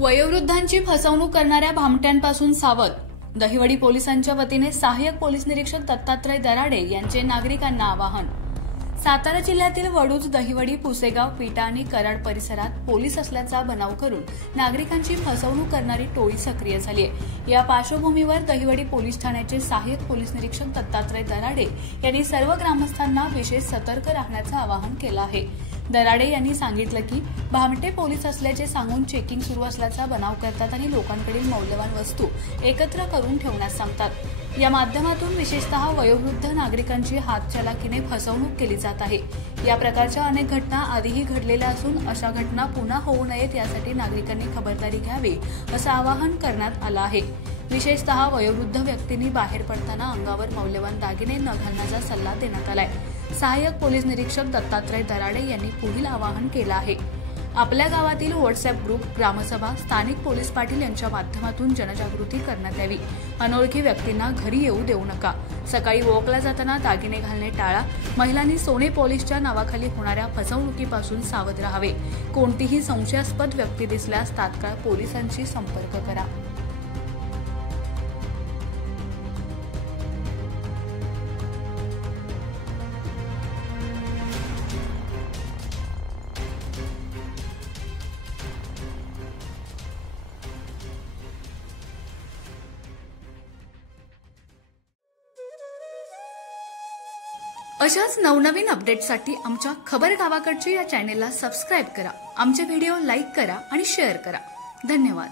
वयोवृद्धांची फसवणूक करणाऱ्या भामट्यांपासून सावध. दहिवडी पोलिसांच्या वतीने सहाय्यक पोलीस निरीक्षक दत्तात्रय दराडे यांचे नागरिकांना आवाहन. सातारा जिल्ह्यातील वडूज, दहिवडी, पुसेगाव, पिटा आणि कराड परिसरात पोलीस असल्याचा बनाव करून नागरिकांची फसवणूक करणारी टोळी सक्रिय झाली आहे. या पार्श्वभूमीवर दहिवडी पोलीस ठाण्याचे सहाय्यक पोलीस निरीक्षक दत्तात्रय दराडे यांनी सर्व ग्रामस्थांना विशेष सतर्क राहण्याचं आवाहन केलं आहे. दराडे यांनी सांगितलं की भामटे पोलीस असल्याचे सांगून चेकिंग सुरू असल्याचा बनाव करतात आणि लोकांकडील मौल्यवान वस्तू एकत्र करून ठेवण्यास सांगतात. या माध्यमातून विशेषतः वयोवृद्ध नागरिकांची हातचलाखीने फसवणूक केली जात आहे. या प्रकारच्या अनेक घटना आधीही घडलेल्या असून अशा घटना पुन्हा होऊ नयेत यासाठी नागरिकांनी खबरदारी घ्यावी असं आवाहन करण्यात आलं आहे. विशेषतः वयोवृद्ध व्यक्तींनी बाहेर पडताना अंगावर मौल्यवान दागिने न घालण्याचा सल्ला देण्यात आलाय. सहाय्यक पोलीस निरीक्षक दत्तात्रय दराडे यांनी पुढील आवाहन केलं आहे. आपल्या गावातील व्हॉट्सअप ग्रुप, ग्रामसभा, स्थानिक पोलीस पाटील यांच्या माध्यमातून जनजागृती करण्यात यावी. अनोळखी व्यक्तींना घरी येऊ देऊ नका. सकाळी वॉकला जाताना दागिने घालणे टाळा. महिलांनी सोने पॉलिशच्या नावाखाली होणाऱ्या फसवणुकीपासून सावध राहावे. कोणतीही संशयास्पद व्यक्ती दिसल्यास तात्काळ पोलिसांशी संपर्क करा. अशाच नवनवीन अपडेट्ससाठी आमच्या खबर गावाकडची या चॅनेलला सबस्क्राईब करा. आमचे व्हिडिओ लाईक करा आणि शेअर करा. धन्यवाद.